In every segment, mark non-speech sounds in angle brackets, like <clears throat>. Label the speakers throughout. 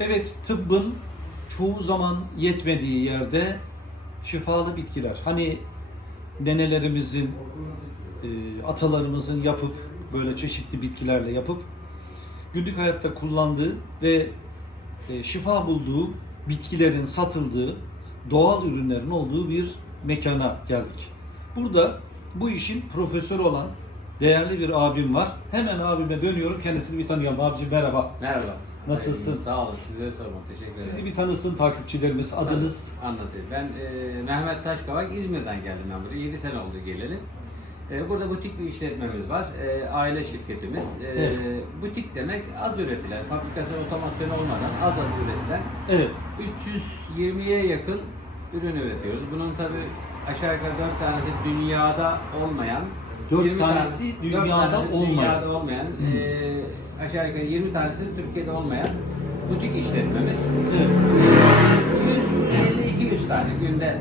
Speaker 1: Evet, tıbbın çoğu zaman yetmediği yerde şifalı bitkiler. Hani nenelerimizin, e, atalarımızın yapıp böyle çeşitli bitkilerle yapıp günlük hayatta kullandığı ve e, şifa bulduğu bitkilerin satıldığı doğal ürünlerin olduğu bir mekana geldik. Burada bu işin profesörü olan değerli bir abim var. Hemen abime dönüyorum. Kendisini bir tanıyalım. Abicim merhaba.
Speaker 2: Merhaba.
Speaker 1: Nasılsın?
Speaker 2: Sağ olun. Size sormak. Teşekkür ederim.
Speaker 1: Sizi bir tanısın takipçilerimiz. Adınız?
Speaker 2: Anlatayım. Ben e, Mehmet Taşkavak. İzmir'den geldim ben buraya. 7 sene oldu geleli. E, burada butik bir işletmemiz var. E, aile şirketimiz. E,
Speaker 1: Evet.
Speaker 2: Butik demek az üretilen, fabrikasyon otomasyon olmadan az az üretilen
Speaker 1: Evet.
Speaker 2: 320'ye yakın ürün üretiyoruz. Bunun tabi aşağı yukarı 4 tanesi dünyada olmayan,
Speaker 1: Dört
Speaker 2: 20
Speaker 1: tanesi
Speaker 2: tane-
Speaker 1: dünyada
Speaker 2: tanesi
Speaker 1: olmayan.
Speaker 2: dünyada olmayan, eee, aşağı yukarı 20 tanesi Türkiye'de olmayan butik işletmemiz.
Speaker 1: Evet.
Speaker 2: 150-200 tane günde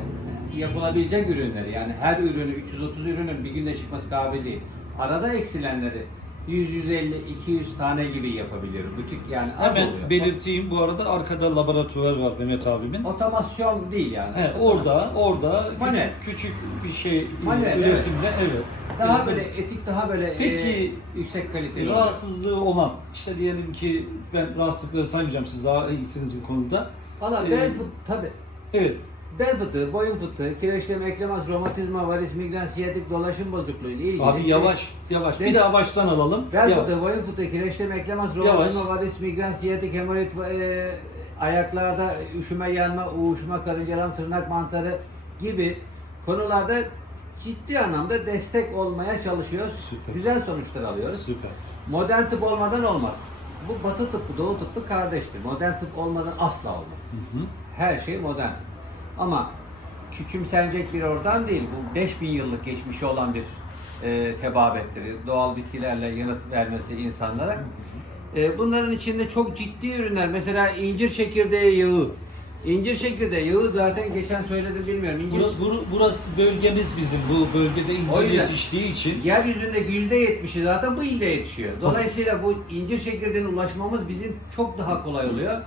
Speaker 2: yapılabilecek ürünleri yani her ürünü 330 ürünün bir günde çıkması kabil değil. Arada eksilenleri 100-150-200 tane gibi yapabiliyorum. Butik yani az
Speaker 1: Hemen
Speaker 2: oluyor.
Speaker 1: belirteyim. Bu arada arkada laboratuvar var Mehmet abimin.
Speaker 2: Otomasyon değil yani.
Speaker 1: He, orada, orada
Speaker 2: Manuel.
Speaker 1: küçük, küçük bir şey
Speaker 2: Manuel,
Speaker 1: üretimde evet.
Speaker 2: Daha böyle etik, daha böyle
Speaker 1: Peki,
Speaker 2: eee, yüksek kaliteli. oluyor.
Speaker 1: rahatsızlığı olan, işte diyelim ki ben rahatsızlıkları saymayacağım siz daha iyisiniz bu konuda.
Speaker 2: Valla
Speaker 1: Ee,
Speaker 2: bel fıtığı, tabii.
Speaker 1: Evet.
Speaker 2: Bel fıtığı, boyun fıtığı, kireçleme, eklemas, romatizma, varis, migren, siyatik, dolaşım bozukluğu ile ilgili.
Speaker 1: Abi yavaş, yavaş. Bir
Speaker 2: Beş-
Speaker 1: daha baştan alalım.
Speaker 2: Bel
Speaker 1: Yavaş.
Speaker 2: fıtığı, boyun fıtığı, kireçleme, eklemas,
Speaker 1: Yavaş.
Speaker 2: romatizma, varis, migren, siyatik, hemoroid, e, ayaklarda üşüme, yanma, uğuşma, karıncalanma, tırnak mantarı gibi konularda ciddi anlamda destek olmaya çalışıyoruz.
Speaker 1: Süper.
Speaker 2: Güzel sonuçlar alıyoruz.
Speaker 1: Süper.
Speaker 2: Modern tıp olmadan olmaz. Bu batı tıbbı, doğu tıbbı kardeştir. Modern tıp olmadan asla olmaz.
Speaker 1: Hı hı.
Speaker 2: Her şey modern. Ama küçümsenecek bir ortam değil. Bu 5000 yıllık geçmişi olan bir e, tebabettir. Doğal bitkilerle yanıt vermesi insanlara. E, bunların içinde çok ciddi ürünler. Mesela incir çekirdeği yağı. İncir çekirdeği yağı zaten geçen söyledim bilmiyorum. İncir
Speaker 1: Burası, bur- burası bölgemiz bizim. Bu bölgede incir
Speaker 2: yüzden-
Speaker 1: yetiştiği için.
Speaker 2: Yeryüzündeki yüzde yetmişi zaten bu ilde yetişiyor. Dolayısıyla bu incir çekirdeğine ulaşmamız bizim çok daha kolay oluyor.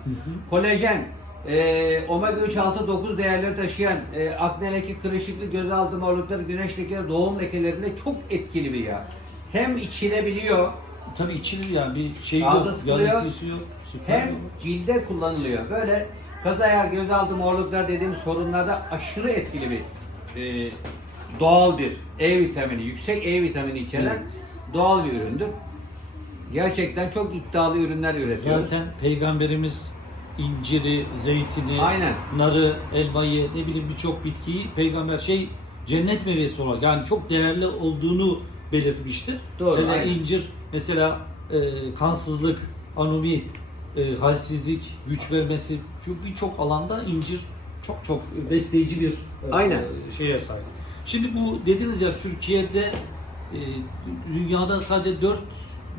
Speaker 2: Kolajen, e, omega 3, 6, 9 değerleri taşıyan e, akne leke, kırışıklık, gözaltı morlukları, güneş lekeleri, doğum lekelerinde çok etkili bir yağ. Hem içilebiliyor
Speaker 1: Tabii içilir yani bir şey yok.
Speaker 2: Ağzı sıkılıyor.
Speaker 1: Yok. Süper.
Speaker 2: hem cilde kullanılıyor. Böyle kaz ayağı, gözaltı morluklar dediğimiz sorunlarda aşırı etkili bir e, doğal bir E vitamini, yüksek E vitamini içeren doğal bir üründür. Gerçekten çok iddialı ürünler üretiyoruz.
Speaker 1: Zaten peygamberimiz inciri, zeytini,
Speaker 2: Aynen.
Speaker 1: narı, elmayı, ne bileyim birçok bitkiyi peygamber şey cennet meyvesi olarak yani çok değerli olduğunu belirtmiştir.
Speaker 2: Doğru, aynen.
Speaker 1: incir mesela e, kansızlık, anemi, e, halsizlik, güç vermesi şu birçok alanda incir çok çok besleyici bir e,
Speaker 2: Aynen.
Speaker 1: şeye sahip. Şimdi bu dediniz ya Türkiye'de e, dünyada sadece dört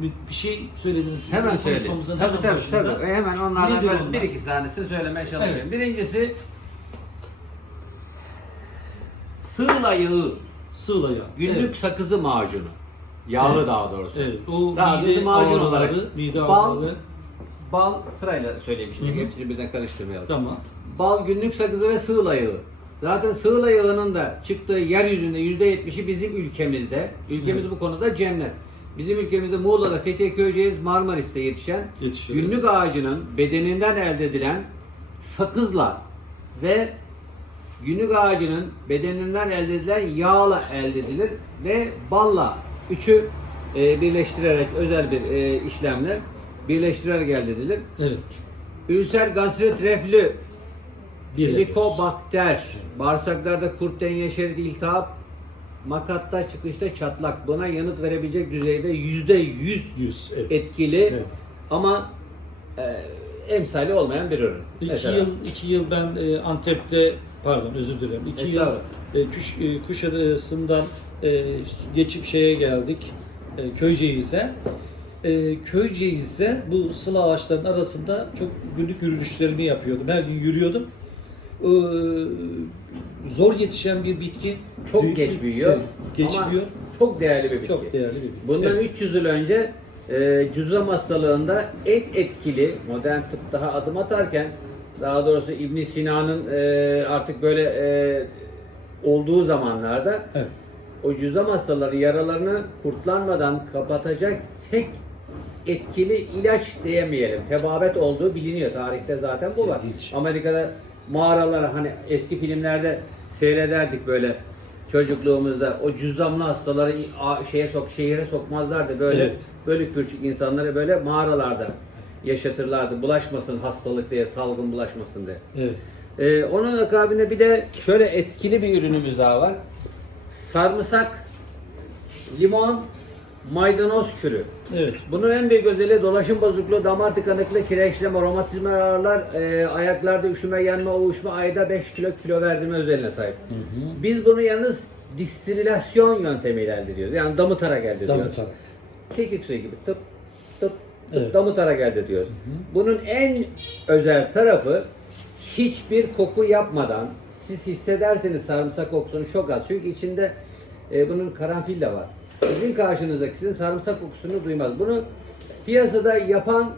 Speaker 1: bir şey söylediniz.
Speaker 2: Hemen söyleyeyim. Tabii
Speaker 1: hemen
Speaker 2: tabii
Speaker 1: başında.
Speaker 2: tabii. Hemen onlardan
Speaker 1: Nedir
Speaker 2: böyle
Speaker 1: onlar?
Speaker 2: bir iki tanesini söylemeye çalışayım.
Speaker 1: Evet.
Speaker 2: Birincisi sığla yağı,
Speaker 1: Sığla yağı.
Speaker 2: günlük
Speaker 1: Evet.
Speaker 2: sakızı macunu. Yağı
Speaker 1: Evet.
Speaker 2: daha doğrusu.
Speaker 1: Evet. O
Speaker 2: Daha
Speaker 1: mide
Speaker 2: macun olarak.
Speaker 1: mide
Speaker 2: Bal,
Speaker 1: ağrıları.
Speaker 2: bal sırayla söyleyeyim şimdi.
Speaker 1: Hı hı.
Speaker 2: Hepsini birden karıştırmayalım.
Speaker 1: Tamam.
Speaker 2: Bal, günlük sakızı ve sığla yağı. Zaten sığla yağının da çıktığı yeryüzünde yüzde yetmişi bizim ülkemizde. Ülkemiz
Speaker 1: Evet.
Speaker 2: bu konuda cennet. Bizim ülkemizde Muğla'da, Fethiye Köyceğiz, Marmaris'te yetişen
Speaker 1: Yetişiyor.
Speaker 2: günlük ağacının bedeninden elde edilen sakızla ve günlük ağacının bedeninden elde edilen yağla elde edilir ve balla üçü e, birleştirerek özel bir e, işlemle birleştirerek elde edilir.
Speaker 1: Evet.
Speaker 2: Ülser, gastrit, reflü,
Speaker 1: Bir
Speaker 2: Helikobakter, bağırsaklarda kurt denye şeridi iltihap, makatta çıkışta çatlak. Buna yanıt verebilecek düzeyde yüzde yüz
Speaker 1: 100. Evet.
Speaker 2: etkili
Speaker 1: Evet.
Speaker 2: ama e, emsali olmayan bir ürün.
Speaker 1: İki
Speaker 2: Mesela.
Speaker 1: yıl, iki yıl ben e, Antep'te, pardon özür dilerim. İki yıl
Speaker 2: Estağfurullah.
Speaker 1: e, Kuş, e, Kuşadası'ndan e, geçip şeye geldik, e, Köyceğiz'e. E, Köyceğiz'de bu sıla ağaçlarının arasında çok günlük yürüyüşlerimi yapıyordum. Her gün yürüyordum. E, zor yetişen bir bitki.
Speaker 2: Çok
Speaker 1: Büyük-
Speaker 2: geç büyüyor.
Speaker 1: Evet, geçmiyor.
Speaker 2: Ama çok değerli bir bitki.
Speaker 1: Çok değerli bir bitki.
Speaker 2: Bundan
Speaker 1: Evet.
Speaker 2: 300 yıl önce e, cüzzam hastalığında en etkili modern tıp daha adım atarken daha doğrusu İbn Sina'nın e, artık böyle e, olduğu zamanlarda
Speaker 1: Evet.
Speaker 2: o cüzzam hastaları yaralarını kurtlanmadan kapatacak tek etkili ilaç diyemeyelim. Tebabet olduğu biliniyor. Tarihte zaten bu var.
Speaker 1: İlginç.
Speaker 2: Amerika'da mağaralar hani eski filmlerde seyrederdik böyle çocukluğumuzda o cüzzamlı hastaları şeye sok şehire sokmazlardı böyle
Speaker 1: Evet.
Speaker 2: böyle küçük insanları böyle mağaralarda yaşatırlardı bulaşmasın hastalık diye salgın bulaşmasın diye.
Speaker 1: Evet.
Speaker 2: Ee, onun akabinde bir de şöyle etkili bir ürünümüz daha var. Sarımsak, limon, maydanoz kürü.
Speaker 1: Evet.
Speaker 2: Bunun en büyük özelliği dolaşım bozukluğu, damar tıkanıklığı, kireçleme, romatizma ağrılar, e, ayaklarda üşüme, yanma, ovuşma, ayda 5 kilo kilo verdirme özelliğine sahip. Biz bunu yalnız distilasyon yöntemiyle elde ediyoruz. Yani damıtarak elde ediyoruz.
Speaker 1: Damıtarak.
Speaker 2: Kekik suyu gibi tıp tıp tıp
Speaker 1: Evet.
Speaker 2: damıtarak elde ediyoruz. Bunun en özel tarafı hiçbir koku yapmadan siz hissederseniz sarımsak kokusunu çok az. Çünkü içinde e, bunun karanfil de var. Sizin karşınızdaki sizin sarımsak kokusunu duymaz. Bunu piyasada yapan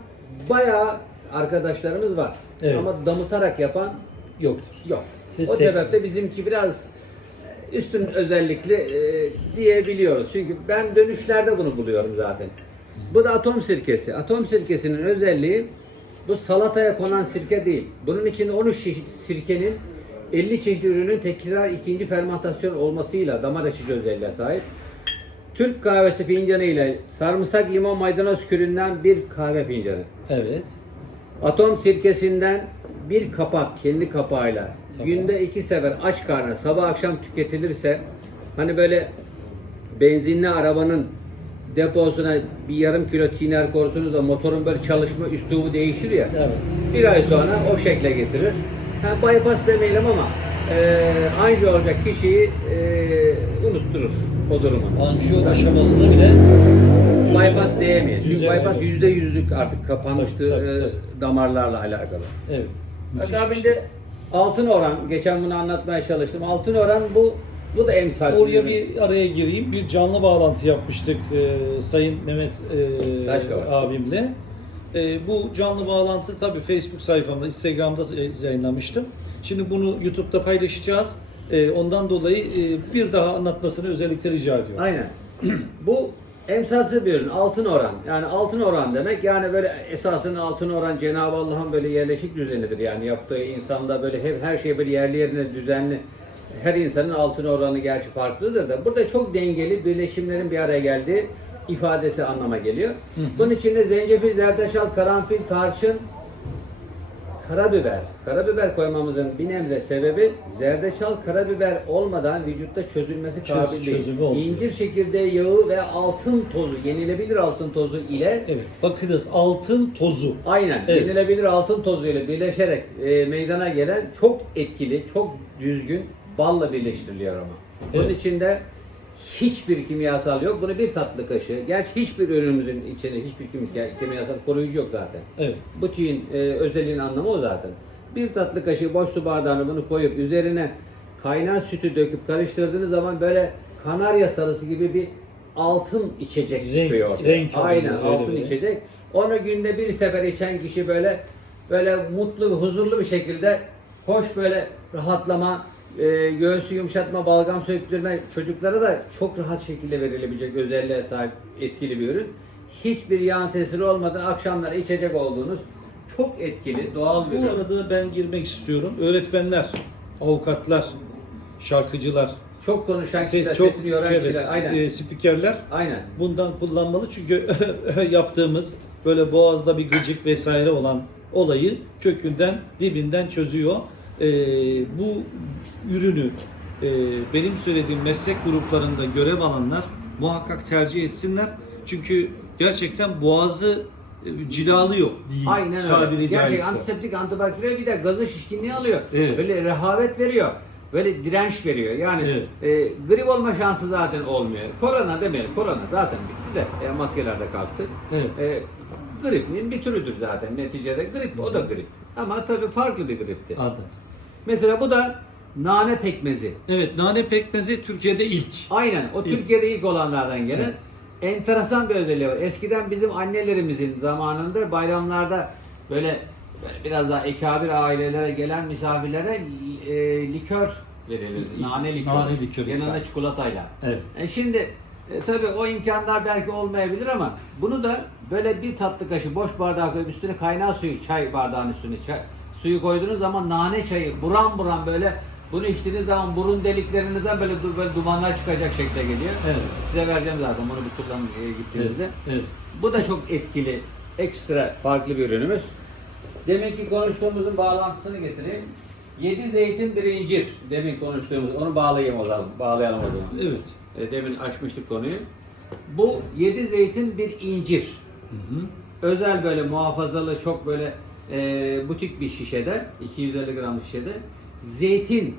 Speaker 2: bayağı arkadaşlarımız var.
Speaker 1: Evet.
Speaker 2: Ama damıtarak yapan
Speaker 1: Yoktur.
Speaker 2: yok.
Speaker 1: Siz
Speaker 2: o
Speaker 1: teksiniz.
Speaker 2: sebeple bizimki biraz e, üstün özellikli e, diyebiliyoruz. Çünkü ben dönüşlerde bunu buluyorum zaten. Bu da atom sirkesi. Atom sirkesinin özelliği bu salataya konan sirke değil. Bunun içinde 13 çeşit sirkenin 50 çeşit ürünün tekrar ikinci fermentasyon olmasıyla damar açıcı özelliğe sahip. Türk kahvesi fincanı ile sarımsak, limon, maydanoz küründen bir kahve fincanı.
Speaker 1: Evet.
Speaker 2: Atom sirkesinden bir kapak kendi kapağıyla
Speaker 1: Tamam.
Speaker 2: günde iki sefer aç karnına sabah akşam tüketilirse hani böyle benzinli arabanın deposuna bir yarım kilo tiner korsunuz da motorun böyle çalışma üslubu değişir ya.
Speaker 1: Evet.
Speaker 2: Bir ay sonra o şekle getirir. Ha, bypass demeyelim ama e, anji olacak kişiyi e, unutturur o durumu.
Speaker 1: Anjiyo aşamasını bile
Speaker 2: Bypass diyemeyiz. Çünkü bypass yüzde yüzlük artık kapanmıştı
Speaker 1: Tabii, tabii,
Speaker 2: e, damarlarla alakalı.
Speaker 1: evet. Müthiş bir şey.
Speaker 2: Akabinde altın oran, geçen bunu anlatmaya çalıştım. Altın oran bu bu da emsal.
Speaker 1: Oraya bir araya gireyim. Bir canlı bağlantı yapmıştık e, Sayın Mehmet e, abimle. E, bu canlı bağlantı tabii Facebook sayfamda, Instagram'da yayınlamıştım. Şimdi bunu YouTube'da paylaşacağız. E, ondan dolayı e, bir daha anlatmasını özellikle rica ediyorum.
Speaker 2: Aynen. <clears throat> bu emsalsiz bir ürün. Altın oran. Yani altın oran demek yani böyle esasında altın oran Cenab-ı Allah'ın böyle yerleşik düzenidir. Yani yaptığı insanda böyle hep her şey böyle yerli yerine düzenli. Her insanın altın oranı gerçi farklıdır da burada çok dengeli birleşimlerin bir araya geldiği ifadesi anlama geliyor. Bunun içinde zencefil, zerdeçal, karanfil, tarçın, Karabiber. Karabiber koymamızın bir nebze sebebi zerdeçal karabiber olmadan vücutta çözülmesi
Speaker 1: Çöz-
Speaker 2: kabil değil.
Speaker 1: çözümü olmuyor.
Speaker 2: İncir çekirdeği yağı ve altın tozu, yenilebilir altın tozu ile
Speaker 1: Evet. Bakınız altın tozu.
Speaker 2: aynen
Speaker 1: Evet.
Speaker 2: yenilebilir altın tozu ile birleşerek e, meydana gelen çok etkili, çok düzgün balla birleştiriliyor ama. Bunun
Speaker 1: Evet.
Speaker 2: içinde hiçbir kimyasal yok. Bunu bir tatlı kaşığı. Gerçi hiçbir ürünümüzün içinde hiçbir kimya- kimyasal koruyucu yok zaten.
Speaker 1: Evet.
Speaker 2: Bu tüyün e, özelliğin anlamı o zaten. Bir tatlı kaşığı boş su bardağına bunu koyup üzerine kaynar sütü döküp karıştırdığınız zaman böyle kanarya sarısı gibi bir altın içecek
Speaker 1: Renk-
Speaker 2: çıkıyor.
Speaker 1: renk
Speaker 2: Aynen
Speaker 1: öyle
Speaker 2: altın
Speaker 1: bir.
Speaker 2: içecek. Onu günde bir sefer içen kişi böyle böyle mutlu, huzurlu bir şekilde hoş böyle rahatlama, e, göğsü yumuşatma, balgam söktürme çocuklara da çok rahat şekilde verilebilecek özelliğe sahip etkili bir ürün. Hiçbir yan tesiri olmadan akşamları içecek olduğunuz çok etkili, doğal bir
Speaker 1: Bu
Speaker 2: ürün.
Speaker 1: arada ben girmek istiyorum. Öğretmenler, avukatlar, şarkıcılar,
Speaker 2: Çok konuşan
Speaker 1: se-
Speaker 2: kişiler,
Speaker 1: çok
Speaker 2: sesini yoran
Speaker 1: evet,
Speaker 2: kişiler. Aynen.
Speaker 1: e, spikerler
Speaker 2: Aynen.
Speaker 1: bundan kullanmalı çünkü <laughs> yaptığımız böyle boğazda bir gıcık vesaire olan olayı kökünden dibinden çözüyor. Ee, bu ürünü e, benim söylediğim meslek gruplarında görev alanlar muhakkak tercih etsinler. Çünkü gerçekten boğazı e, cilalıyor diyeyim.
Speaker 2: Aynen
Speaker 1: tabiri
Speaker 2: öyle. Gerçek
Speaker 1: caizse.
Speaker 2: antiseptik, antibakteriyel bir de gazı şişkinliği alıyor.
Speaker 1: Evet.
Speaker 2: Böyle rehavet veriyor. Böyle direnç veriyor. Yani e, grip olma şansı zaten olmuyor. Korona demeyelim. Korona zaten bitti de e, maskeler de kalktı.
Speaker 1: Evet.
Speaker 2: E, gripin bir türüdür zaten neticede. Grip o da grip. Ama tabii farklı bir gripti.
Speaker 1: Anladım.
Speaker 2: Mesela bu da nane pekmezi.
Speaker 1: Evet, nane pekmezi Türkiye'de ilk.
Speaker 2: Aynen o. Türkiye'de ilk olanlardan gelen. enteresan bir özelliği var. Eskiden bizim annelerimizin zamanında bayramlarda böyle, böyle biraz daha ekabir ailelere gelen misafirlere e, likör verilirdi. Nane likör.
Speaker 1: Nane likörü.
Speaker 2: Yanında çikolatayla.
Speaker 1: Evet.
Speaker 2: E şimdi e, tabii o imkanlar belki olmayabilir ama bunu da böyle bir tatlı kaşığı boş bardağa koyup üstüne kaynağı suyu, çay bardağının üstüne çay, suyu koyduğunuz zaman nane çayı buram buram böyle bunu içtiğiniz zaman burun deliklerinizden böyle, böyle dumanlar çıkacak şekilde geliyor.
Speaker 1: Evet.
Speaker 2: Size vereceğim zaten bunu bir kullanın şeye
Speaker 1: Evet.
Speaker 2: gittiğinizde.
Speaker 1: evet.
Speaker 2: Bu da çok etkili, ekstra farklı bir ürünümüz. Demin ki konuştuğumuzun bağlantısını getireyim. Yedi zeytin bir incir. Demin konuştuğumuz. Onu bağlayayım o zaman. Bağlayalım o zaman.
Speaker 1: Evet.
Speaker 2: E, Demin açmıştık konuyu. Bu yedi zeytin bir incir.
Speaker 1: Hı hı.
Speaker 2: Özel böyle muhafazalı çok böyle e, butik bir şişede, 250 gram şişede zeytin,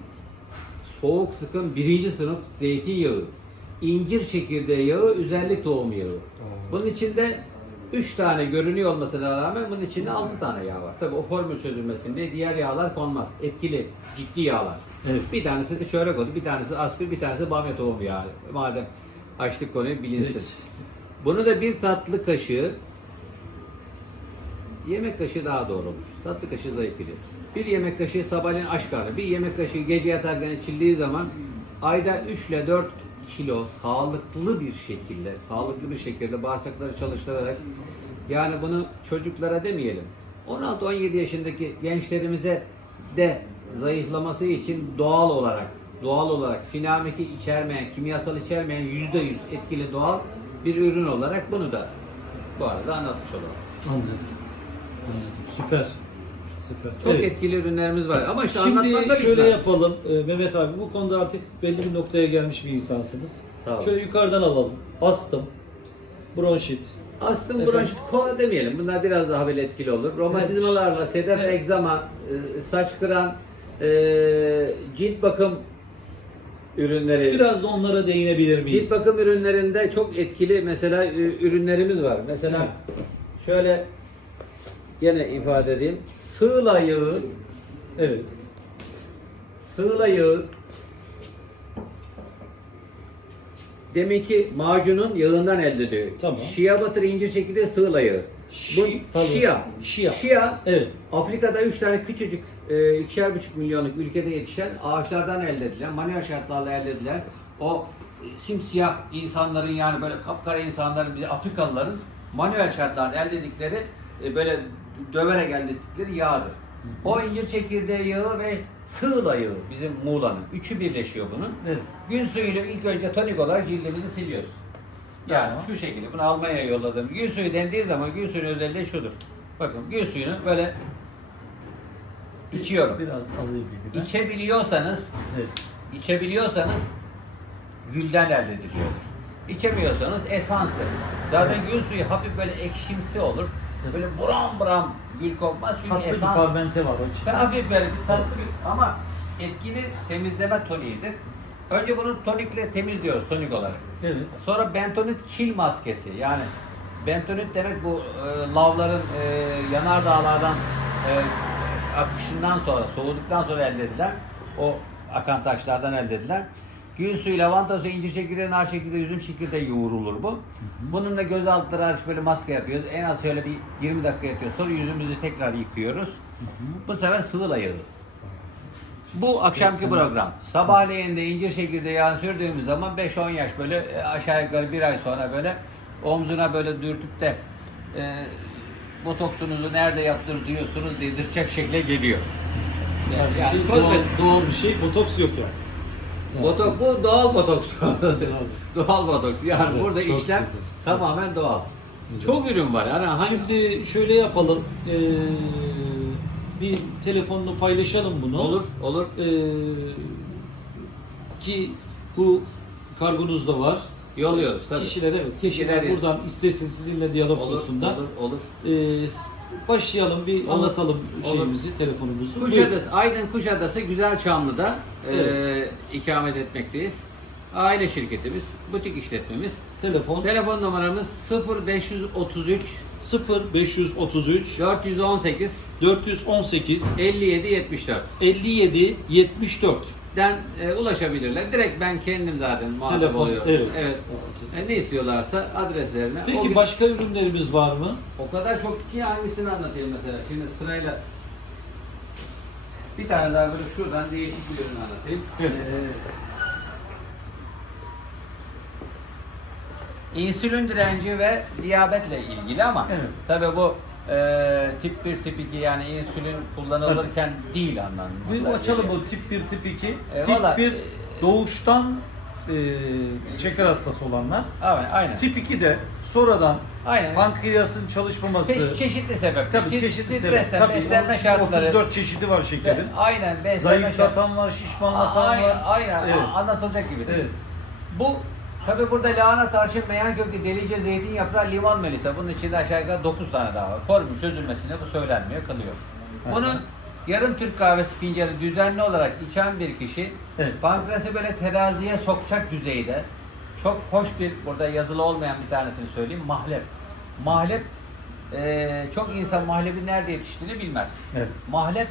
Speaker 2: soğuk sıkım birinci sınıf zeytinyağı, incir çekirdeği yağı, üzerlik tohum yağı. Bunun içinde 3 tane görünüyor olmasına rağmen bunun içinde 6 tane yağ var. Tabi o formül çözülmesinde diğer yağlar konmaz. Etkili, ciddi yağlar.
Speaker 1: Evet.
Speaker 2: Bir tanesi de çörek otu, bir tanesi aspir, bir tanesi bamya tohumu yağı. Madem açtık konuyu bilinsin.
Speaker 1: Evet.
Speaker 2: Bunu da bir tatlı kaşığı yemek kaşığı daha doğru olur. Tatlı kaşığı zayıf gelir. Bir yemek kaşığı sabahleyin aç karnı, bir yemek kaşığı gece yatarken içildiği zaman ayda 3 ile 4 kilo sağlıklı bir şekilde, sağlıklı bir şekilde bağırsakları çalıştırarak yani bunu çocuklara demeyelim. 16-17 yaşındaki gençlerimize de zayıflaması için doğal olarak doğal olarak sinamiki içermeyen, kimyasal içermeyen %100 etkili doğal bir ürün olarak bunu da bu arada anlatmış olalım.
Speaker 1: Anladım. Süper. Süper.
Speaker 2: Çok
Speaker 1: Evet.
Speaker 2: etkili ürünlerimiz var ama işte
Speaker 1: Şimdi şöyle
Speaker 2: bitmez.
Speaker 1: yapalım Ee, Mehmet abi bu konuda artık belli bir noktaya gelmiş bir insansınız.
Speaker 2: Sağ olun.
Speaker 1: Şöyle yukarıdan alalım. Astım, bronşit,
Speaker 2: Astım,
Speaker 1: Efendim?
Speaker 2: bronşit, koa demeyelim. Bunlar biraz daha böyle etkili olur. Romatizmalarla, sedef,
Speaker 1: Evet.
Speaker 2: egzama, e, saç kıran, e, cilt bakım ürünleri.
Speaker 1: biraz da onlara değinebilir miyiz?
Speaker 2: Cilt bakım ürünlerinde çok etkili mesela e, ürünlerimiz var. Mesela şöyle gene ifade edeyim. Sığla yağı,
Speaker 1: Evet.
Speaker 2: sığla yağı demek ki macunun yağından elde ediyor.
Speaker 1: Tamam.
Speaker 2: Şia batır incir şekilde sığla yağı. Bu
Speaker 1: pardon.
Speaker 2: şia.
Speaker 1: Şia.
Speaker 2: Şia.
Speaker 1: Evet.
Speaker 2: Afrika'da üç tane küçücük, e, ikişer buçuk milyonluk ülkede yetişen ağaçlardan elde edilen, manuel şartlarla elde edilen o e, simsiyah insanların yani böyle kapkara insanların, Afrikalıların manuel şartlarla elde ettikleri e, böyle döverek elde ettikleri yağdır. O incir çekirdeği yağı ve sığla yağı bizim Muğla'nın. Üçü birleşiyor bunun.
Speaker 1: Evet.
Speaker 2: Gün suyuyla ilk önce tonik olarak cildimizi siliyoruz. Yani
Speaker 1: Tamam.
Speaker 2: şu şekilde bunu Almanya'ya yolladım. Gün suyu dendiği zaman gün suyunun özelliği şudur. Bakın gün suyunu böyle içiyorum.
Speaker 1: Biraz alayım bir ben.
Speaker 2: İçebiliyorsanız,
Speaker 1: Evet.
Speaker 2: içebiliyorsanız gülden elde ediliyordur. İçemiyorsanız esanstır. Zaten gül suyu hafif böyle ekşimsi olur. Böyle buram buram gül kokmaz çünkü
Speaker 1: Tatlı bir
Speaker 2: esans.
Speaker 1: fermente var o için.
Speaker 2: Ve hafif böyle bir tatlı bir ama etkili temizleme toniğidir. Önce bunu tonikle temizliyoruz tonik olarak.
Speaker 1: Evet.
Speaker 2: Sonra bentonit kil maskesi yani bentonit demek bu e, lavların e, yanardağlardan e, akışından sonra soğuduktan sonra elde edilen o akan taşlardan elde edilen gül suyu, lavanta suyu, incir çekirdeği, nar çekirdeği, üzüm çekirdeği yoğrulur bu. Bununla göz altları hariç böyle maske yapıyoruz. En az şöyle bir 20 dakika yatıyor. Sonra yüzümüzü tekrar yıkıyoruz. Bu sefer sıvı yağı. Bu akşamki
Speaker 1: Kesinlikle.
Speaker 2: program. Sabahleyin de incir çekirdeği yağını sürdüğümüz zaman 5-10 yaş böyle e, aşağı yukarı bir ay sonra böyle omzuna böyle dürtüp de e, botoksunuzu nerede yaptırıyorsunuz dedirtecek şekle geliyor.
Speaker 1: Yani,
Speaker 2: Yani
Speaker 1: şey,
Speaker 2: kozmetik.
Speaker 1: doğal, doğal bir şey, botoks yok yani.
Speaker 2: Botok, bu doğal botoks. <laughs> doğal botoks. Yani
Speaker 1: Evet,
Speaker 2: burada işlem
Speaker 1: güzel.
Speaker 2: tamamen doğal.
Speaker 1: Güzel.
Speaker 2: Çok ürün var. Yani
Speaker 1: Şimdi şöyle yapalım. Ee, bir telefonunu paylaşalım bunu.
Speaker 2: olur, olur.
Speaker 1: Ee, ki bu kargonuzda var.
Speaker 2: Yolluyoruz tabii.
Speaker 1: Kişiler evet, kişiler
Speaker 2: Kişiler-
Speaker 1: buradan istesin sizinle diyalog
Speaker 2: Olur,
Speaker 1: konusunda.
Speaker 2: olur, olur.
Speaker 1: Ee, başlayalım bir
Speaker 2: Olur.
Speaker 1: anlatalım
Speaker 2: Olur.
Speaker 1: şeyimizi, telefonumuzu.
Speaker 2: Kuşadası, Aydın Kuşadası Güzelçamlı'da e, ikamet etmekteyiz. Aile şirketimiz, butik işletmemiz.
Speaker 1: Telefon
Speaker 2: Telefon numaramız 0533
Speaker 1: 0533
Speaker 2: 418
Speaker 1: 418
Speaker 2: 57 74.
Speaker 1: 57 74
Speaker 2: den e, ulaşabilirler. Direkt ben kendim zaten muhatap
Speaker 1: Telefon,
Speaker 2: oluyorum.
Speaker 1: evet.
Speaker 2: evet. E, ne istiyorlarsa adreslerine. O
Speaker 1: Peki
Speaker 2: gün-
Speaker 1: başka ürünlerimiz var mı?
Speaker 2: o kadar çok ki hangisini anlatayım mesela. Şimdi sırayla bir tane daha böyle şuradan değişik bir ürün anlatayım. Ee, insülin direnci ve diyabetle ilgili ama
Speaker 1: Evet.
Speaker 2: tabii bu e, tip 1 tip 2 yani insülin kullanılırken değil anlamında.
Speaker 1: Bir açalım bu tip 1 tip 2.
Speaker 2: E,
Speaker 1: tip
Speaker 2: valla-
Speaker 1: 1 doğuştan e, şeker hastası olanlar.
Speaker 2: Aynen. Aynen.
Speaker 1: Tip 2 de sonradan
Speaker 2: Aynen.
Speaker 1: pankreasın çalışmaması.
Speaker 2: Çe- çeşitli sebep.
Speaker 1: Tabii
Speaker 2: Çe-
Speaker 1: çeşitli sebep. Tabii
Speaker 2: beslenme
Speaker 1: onun için
Speaker 2: şartları.
Speaker 1: 34 çeşidi var şekerin.
Speaker 2: Aynen beslenme şartları.
Speaker 1: Zayıflatan var, şişmanlatan
Speaker 2: Aynen,
Speaker 1: var.
Speaker 2: aynen.
Speaker 1: Evet.
Speaker 2: Anlatılacak gibi değil.
Speaker 1: Evet.
Speaker 2: Bu tabi burada lahana, tarçın, meyan kökü, delice, zeytin yaprağı, liman melisa. Bunun içinde aşağı yukarı 9 tane daha var. Formül çözülmesine bu söylenmiyor, kalıyor. Bunu yarım Türk kahvesi fincanı düzenli olarak içen bir kişi
Speaker 1: Evet.
Speaker 2: pankreası böyle teraziye sokacak düzeyde çok hoş bir, burada yazılı olmayan bir tanesini söyleyeyim, mahlep. Mahlep, eee, çok insan mahlepin nerede yetiştiğini bilmez.
Speaker 1: Evet.
Speaker 2: Mahlep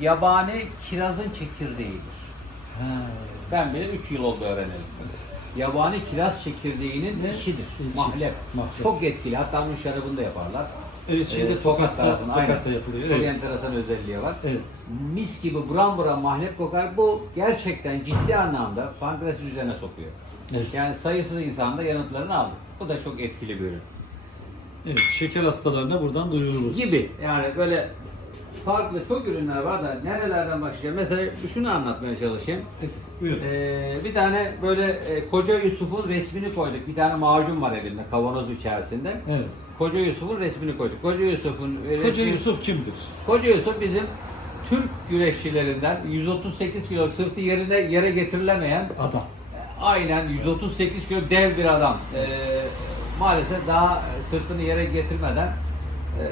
Speaker 2: yabani kirazın çekirdeğidir.
Speaker 1: Ha.
Speaker 2: Ben bile 3 yıl oldu öğrenelim. Yabani kiraz çekirdeğinin
Speaker 1: Ne?
Speaker 2: içidir.
Speaker 1: İçi.
Speaker 2: Mahlep.
Speaker 1: Mahlep.
Speaker 2: Çok etkili. Hatta bunun şarabını da yaparlar.
Speaker 1: Evet şimdi
Speaker 2: Ee,
Speaker 1: Tokat
Speaker 2: tarafında, aynen.
Speaker 1: Tokat'ta yapılıyor.
Speaker 2: Çok
Speaker 1: Evet.
Speaker 2: enteresan özelliği var.
Speaker 1: Evet.
Speaker 2: Mis gibi buram buram mahlep kokar. Bu gerçekten ciddi anlamda pankreası düzene sokuyor.
Speaker 1: Evet.
Speaker 2: Yani sayısız insan da yanıtlarını aldı. Bu da çok etkili bir ürün.
Speaker 1: Evet, şeker hastalarına buradan duyururuz.
Speaker 2: Gibi. Yani böyle farklı çok ürünler var da nerelerden başlayacağım? Mesela şunu anlatmaya çalışayım.
Speaker 1: Buyurun.
Speaker 2: Ee, bir tane böyle e, Koca Yusuf'un resmini koyduk. Bir tane macun var elinde kavanoz içerisinde.
Speaker 1: Evet.
Speaker 2: Koca Yusuf'un resmini koyduk. Koca Yusuf'un e, resmi...
Speaker 1: Koca Yusuf kimdir?
Speaker 2: Koca Yusuf bizim Türk güreşçilerinden 138 kilo sırtı yerine yere getirilemeyen
Speaker 1: Adam.
Speaker 2: aynen 138 kilo dev bir adam. Ee, maalesef daha sırtını yere getirmeden e,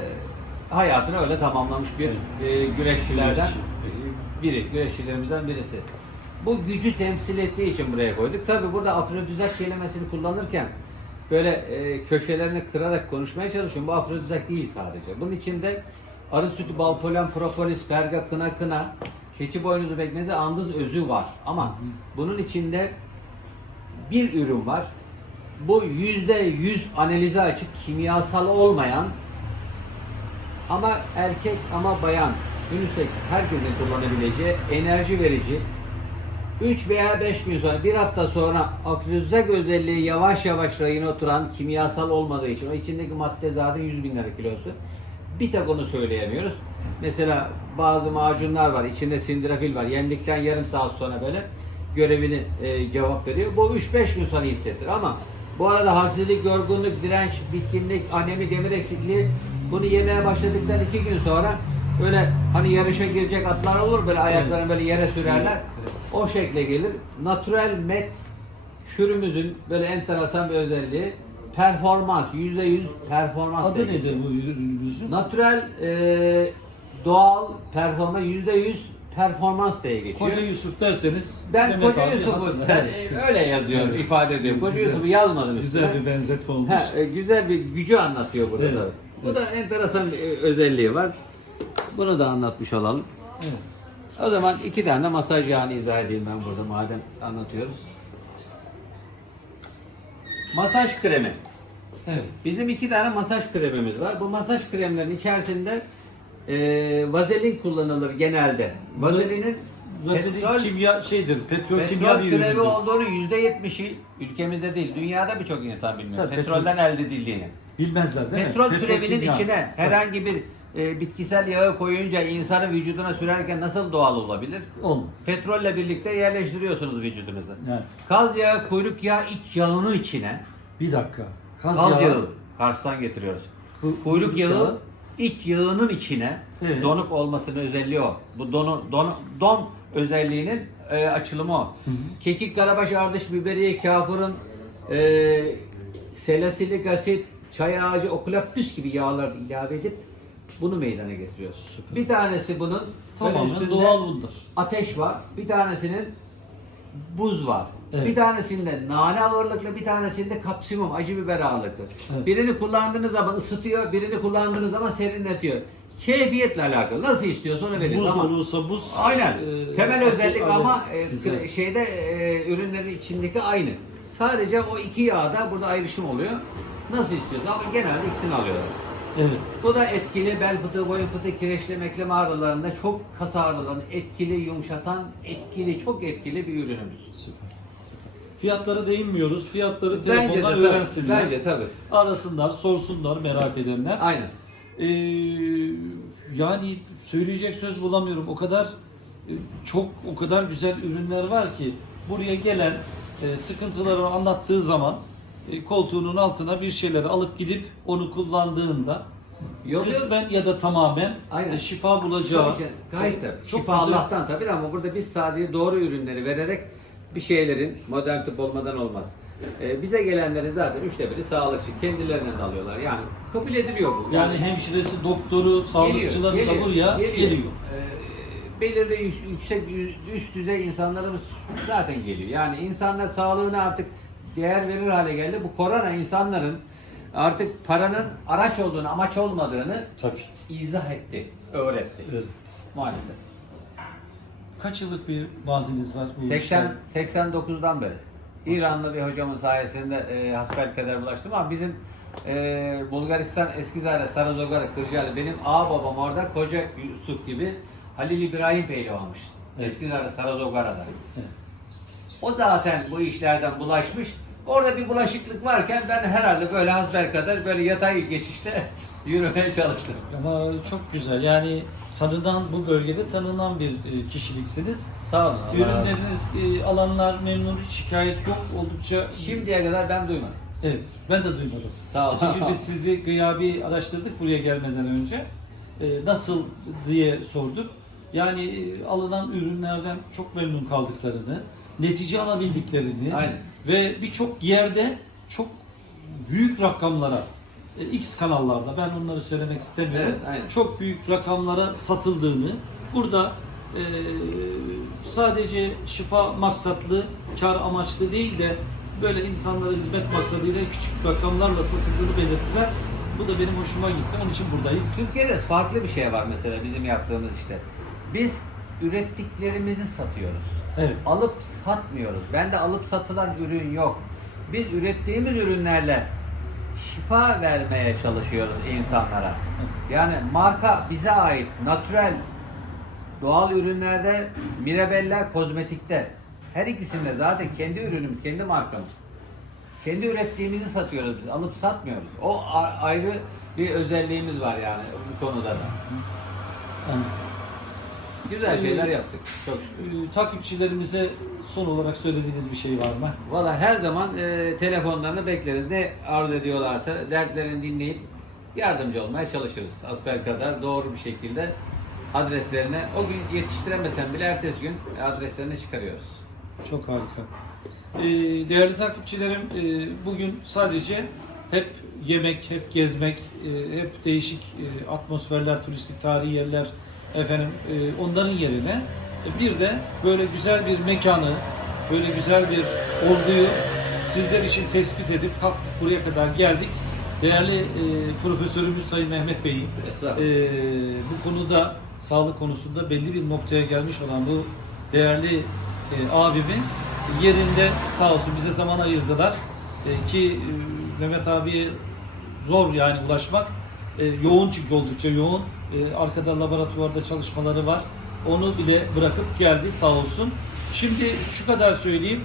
Speaker 2: hayatını öyle tamamlamış bir e, güreşçilerden
Speaker 1: Güreşçi.
Speaker 2: biri, güreşçilerimizden birisi. Bu gücü temsil ettiği için buraya koyduk. Tabi burada afrodizak kelimesini kullanırken böyle e, köşelerini kırarak konuşmaya çalışıyorum. Bu afrodizak değil sadece. Bunun içinde arı sütü, bal, polen, propolis, perga, kına kına, keçi boynuzu pekmezi, andız özü var. Ama bunun içinde bir ürün var. Bu yüzde yüz analize açık, kimyasal olmayan ama erkek ama bayan, unisex herkesin kullanabileceği enerji verici 3 veya 5 gün sonra, bir hafta sonra afrodizyak özelliği yavaş yavaş rayına oturan kimyasal olmadığı için o içindeki madde zaten 100 bin lira kilosu. Bir tek onu söyleyemiyoruz. Mesela bazı macunlar var, içinde sindirafil var. Yendikten yarım saat sonra böyle görevini e, cevap veriyor. Bu 3-5 gün sonra hissettir ama bu arada halsizlik, yorgunluk, direnç, bitkinlik, anemi, demir eksikliği bunu yemeye başladıktan 2 gün sonra öyle hani yarışa girecek atlar olur böyle ayaklarını böyle yere sürerler. O şekle gelir. Natural met kürümüzün böyle enteresan bir özelliği performans, %100 performans.
Speaker 1: Adı
Speaker 2: diye
Speaker 1: nedir bu ürünümüzün?
Speaker 2: Natural e, doğal performans %100 performans diye geçiyor.
Speaker 1: Koca Yusuf derseniz
Speaker 2: ben
Speaker 1: Mehmet
Speaker 2: Koca Yusuf'u <laughs> öyle yazıyorum,
Speaker 1: Evet.
Speaker 2: ifade ediyorum. Koca
Speaker 1: Güzel.
Speaker 2: Yusuf'u yazmadım üstüne.
Speaker 1: Güzel bir benzetme olmuş.
Speaker 2: Ha, e, güzel bir gücü anlatıyor burada
Speaker 1: Evet,
Speaker 2: tabii. Bu da enteresan bir e, özelliği var. Bunu da anlatmış olalım.
Speaker 1: Evet.
Speaker 2: O zaman iki tane masaj yağını izah edeyim ben burada madem anlatıyoruz. Masaj kremi.
Speaker 1: Evet.
Speaker 2: Bizim iki tane masaj kremimiz var. Bu masaj kremlerin içerisinde e, vazelin kullanılır genelde. Vazelinin
Speaker 1: Vazelin
Speaker 2: petrol-
Speaker 1: kimya şeydir, petrol, kimya
Speaker 2: Petrol
Speaker 1: bir
Speaker 2: türevi
Speaker 1: üründür.
Speaker 2: olduğunu yüzde yetmişi ülkemizde değil, dünyada birçok insan bilmiyor.
Speaker 1: Tabii,
Speaker 2: Petrolden elde edildiğini.
Speaker 1: Bilmezler değil
Speaker 2: Petrol
Speaker 1: mi?
Speaker 2: türevinin
Speaker 1: kimya.
Speaker 2: içine herhangi bir e, bitkisel yağı koyunca insanın vücuduna sürerken nasıl doğal olabilir?
Speaker 1: Olmaz.
Speaker 2: Petrolle birlikte yerleştiriyorsunuz vücudunuza.
Speaker 1: Yani
Speaker 2: Kaz yağı, kuyruk yağı, iç yağının içine
Speaker 1: bir dakika. Kaz,
Speaker 2: kaz yağı,
Speaker 1: yağı,
Speaker 2: Kars'tan getiriyoruz.
Speaker 1: Ku-
Speaker 2: Kuyruk yağı,
Speaker 1: yağı.
Speaker 2: iç yağının içine
Speaker 1: Evet.
Speaker 2: donuk olmasının özelliği o. Bu donu, don, don özelliğinin e, açılımı o. Kekik, karabaş, ardış, biberiye, kafırın, e, selasilik asit, çay ağacı, okulaptüs gibi yağlar ilave edip bunu meydana getiriyoruz.
Speaker 1: Süper.
Speaker 2: Bir tanesi bunun
Speaker 1: Tamamen doğal bunlar.
Speaker 2: ateş var. Bir tanesinin buz var.
Speaker 1: Evet.
Speaker 2: Bir tanesinde nane ağırlıklı, bir tanesinde kapsimum, acı biber ağırlıklı.
Speaker 1: Evet.
Speaker 2: Birini kullandığınız zaman ısıtıyor, birini kullandığınız zaman serinletiyor. Keyfiyetle alakalı. Nasıl istiyorsa onu veririz
Speaker 1: Buz
Speaker 2: ama
Speaker 1: olursa buz.
Speaker 2: Aynen.
Speaker 1: e,
Speaker 2: Temel
Speaker 1: atı-
Speaker 2: özellik
Speaker 1: alır.
Speaker 2: ama e, şeyde e, ürünlerin içindeki aynı. Sadece o iki yağda burada ayrışım oluyor. Nasıl istiyorsa ama genelde ikisini alıyorlar.
Speaker 1: Evet.
Speaker 2: Bu da etkili bel fıtığı, boyun fıtığı, kireçleme, eklem ağrılarında çok kas ağrılarını etkili, yumuşatan, etkili, çok etkili bir ürünümüz.
Speaker 1: Süper. süper. Fiyatlara değinmiyoruz. Fiyatları
Speaker 2: Bence de
Speaker 1: telefondan
Speaker 2: tabii.
Speaker 1: öğrensinler.
Speaker 2: Bence tabii.
Speaker 1: Arasınlar, sorsunlar merak edenler.
Speaker 2: Aynen.
Speaker 1: Ee, yani söyleyecek söz bulamıyorum. O kadar e, çok, o kadar güzel ürünler var ki buraya gelen e, sıkıntılarını anlattığı zaman koltuğunun altına bir şeyleri alıp gidip onu kullandığında
Speaker 2: yok.
Speaker 1: kısmen ya da tamamen
Speaker 2: Aynen.
Speaker 1: e, şifa bulacağı.
Speaker 2: Gayet, gayet tabii.
Speaker 1: Çok
Speaker 2: Şifa
Speaker 1: güzel.
Speaker 2: Allah'tan tabii ama burada biz sadece doğru ürünleri vererek bir şeylerin modern tıp olmadan olmaz. Ee, bize gelenlerin zaten üçte biri sağlıkçı. Kendilerinden de alıyorlar. Yani kabul ediliyor bu.
Speaker 1: Yani hemşiresi, doktoru, sağlıkçıları da buraya geliyor.
Speaker 2: Ee, belirli yü- yüksek yü- üst düzey insanlarımız zaten geliyor. Yani insanlar sağlığına artık değer verir hale geldi. Bu korona insanların artık paranın araç olduğunu, amaç olmadığını
Speaker 1: Tabii.
Speaker 2: izah etti, öğretti.
Speaker 1: Evet.
Speaker 2: Maalesef.
Speaker 1: Kaç yıllık bir maziniz var bu
Speaker 2: 80
Speaker 1: işte?
Speaker 2: 89'dan beri. İranlı bir hocamın sayesinde e, hasbelkader bulaştım ama bizim e, Bulgaristan Eskizade, Sarazogara, Kırcaali benim ağ babam orada Koca Yusuf gibi Halil İbrahim Pehlivan'mış.
Speaker 1: Evet.
Speaker 2: Eskizade, Sarazogara'da.
Speaker 1: Evet.
Speaker 2: O zaten bu işlerden bulaşmış. Orada bir bulaşıklık varken ben herhalde böyle hasbelkader böyle yatay geçişte <laughs> yürümeye çalıştım.
Speaker 1: Ama çok güzel. Yani tanınan bu bölgede tanınan bir e, kişiliksiniz.
Speaker 2: Sağ olun. Allah.
Speaker 1: Ürünleriniz, e, alanlar memnun, hiç şikayet yok. Oldukça
Speaker 2: Şimdiye kadar ben duymadım.
Speaker 1: Evet, ben de duymadım.
Speaker 2: Sağ olun.
Speaker 1: Çünkü biz <laughs> sizi gıyabi araştırdık buraya gelmeden önce. E, nasıl diye sorduk. Yani e, alınan ürünlerden çok memnun kaldıklarını, netice alabildiklerini
Speaker 2: Aynen.
Speaker 1: ve birçok yerde çok büyük rakamlara e, X kanallarda ben onları söylemek istemiyorum.
Speaker 2: Evet, aynen.
Speaker 1: Çok büyük rakamlara satıldığını burada e, sadece şifa maksatlı, kar amaçlı değil de böyle insanlara hizmet maksadıyla küçük rakamlarla satıldığını belirttiler. Bu da benim hoşuma gitti. Onun için buradayız.
Speaker 2: Türkiye'de farklı bir şey var mesela bizim yaptığımız işte. Biz ürettiklerimizi satıyoruz.
Speaker 1: Evet.
Speaker 2: Alıp satmıyoruz. Bende alıp satılan ürün yok. Biz ürettiğimiz ürünlerle şifa vermeye çalışıyoruz insanlara. Yani marka bize ait, natürel, doğal ürünlerde, Mirabella kozmetikte. Her ikisinde zaten kendi ürünümüz, kendi markamız. Kendi ürettiğimizi satıyoruz biz, alıp satmıyoruz. O ayrı bir özelliğimiz var yani bu konuda da.
Speaker 1: Yani,
Speaker 2: Güzel şeyler yaptık. Çok şükür.
Speaker 1: e, takipçilerimize son olarak söylediğiniz bir şey var mı?
Speaker 2: Valla her zaman e, telefonlarını bekleriz. Ne arzu ediyorlarsa dertlerini dinleyip yardımcı olmaya çalışırız. Asbel kadar doğru bir şekilde adreslerine o gün yetiştiremesem bile ertesi gün adreslerine çıkarıyoruz.
Speaker 1: Çok harika. Ee, değerli takipçilerim, e, bugün sadece hep yemek, hep gezmek, e, hep değişik e, atmosferler, turistik tarihi yerler, efendim e, onların yerine e, bir de böyle güzel bir mekanı, böyle güzel bir olguyu sizler için tespit edip kalktık buraya kadar geldik. Değerli e, profesörümüz Sayın Mehmet Bey'i
Speaker 2: Estağfurullah.
Speaker 1: ee, bu konuda sağlık konusunda belli bir noktaya gelmiş olan bu değerli e, abimi yerinde sağ olsun bize zaman ayırdılar E, ki e, Mehmet abiye zor yani ulaşmak E, yoğun çünkü oldukça yoğun E, arkada laboratuvarda çalışmaları var onu bile bırakıp geldi sağ olsun şimdi şu kadar söyleyeyim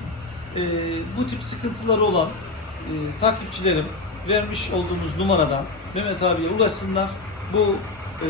Speaker 1: E, bu tip sıkıntıları olan e, takipçilerim vermiş olduğumuz numaradan Mehmet abiye ulaşsınlar. Bu e,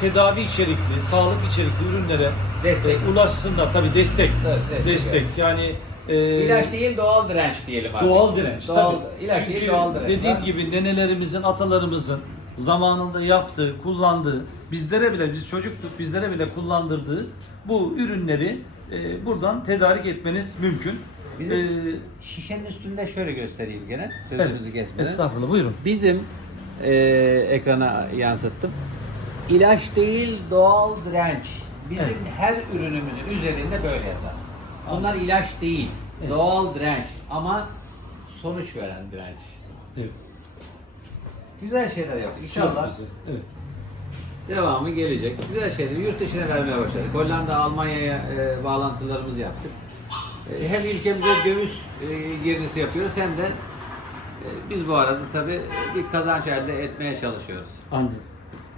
Speaker 1: tedavi içerikli, sağlık içerikli ürünlere
Speaker 2: Destek.
Speaker 1: e, ulaşsınlar. Tabii destek.
Speaker 2: Evet, destek,
Speaker 1: destek. Yani e,
Speaker 2: İlaç değil doğal direnç diyelim artık.
Speaker 1: doğal direnç.
Speaker 2: Doğal,
Speaker 1: tabii.
Speaker 2: ilaç
Speaker 1: Çünkü
Speaker 2: değil doğal direnç.
Speaker 1: dediğim
Speaker 2: var.
Speaker 1: gibi nenelerimizin, atalarımızın zamanında yaptığı, kullandığı, bizlere bile, biz çocuktuk, bizlere bile kullandırdığı bu ürünleri e, buradan tedarik etmeniz mümkün.
Speaker 2: Bizim
Speaker 1: E,
Speaker 2: şişenin üstünde şöyle göstereyim gene. Sözünüzü kesmeden.
Speaker 1: Estağfurullah buyurun.
Speaker 2: Bizim e, ekrana yansıttım. İlaç değil doğal direnç. Bizim
Speaker 1: Evet.
Speaker 2: her ürünümüzün üzerinde böyle yazar. Bunlar ilaç değil.
Speaker 1: Evet.
Speaker 2: Doğal direnç ama sonuç veren direnç.
Speaker 1: Evet.
Speaker 2: Güzel şeyler yaptık. İnşallah
Speaker 1: Evet.
Speaker 2: devamı gelecek. Güzel şeyleri yurt dışına vermeye başladık. Hollanda, Almanya'ya e, bağlantılarımızı yaptık. E, hem ülkemize döviz e, girdisi yapıyoruz hem de e, biz bu arada tabii bir kazanç elde etmeye çalışıyoruz.
Speaker 1: Anladım.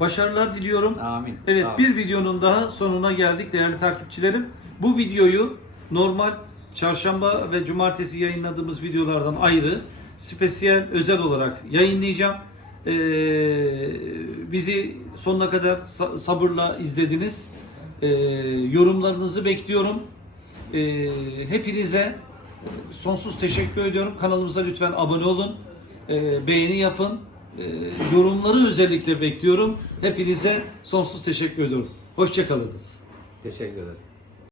Speaker 1: Başarılar diliyorum.
Speaker 2: Amin.
Speaker 1: Evet
Speaker 2: Sağ olun.
Speaker 1: bir videonun daha sonuna geldik değerli takipçilerim. Bu videoyu normal çarşamba ve cumartesi yayınladığımız videolardan ayrı spesiyel özel olarak yayınlayacağım. Ee, bizi sonuna kadar sa- sabırla izlediniz. Ee, yorumlarınızı bekliyorum. Ee, hepinize sonsuz teşekkür ediyorum. Kanalımıza lütfen abone olun. Ee, beğeni yapın. Ee, yorumları özellikle bekliyorum. Hepinize sonsuz teşekkür ediyorum. Hoşçakalınız.
Speaker 2: Teşekkür ederim.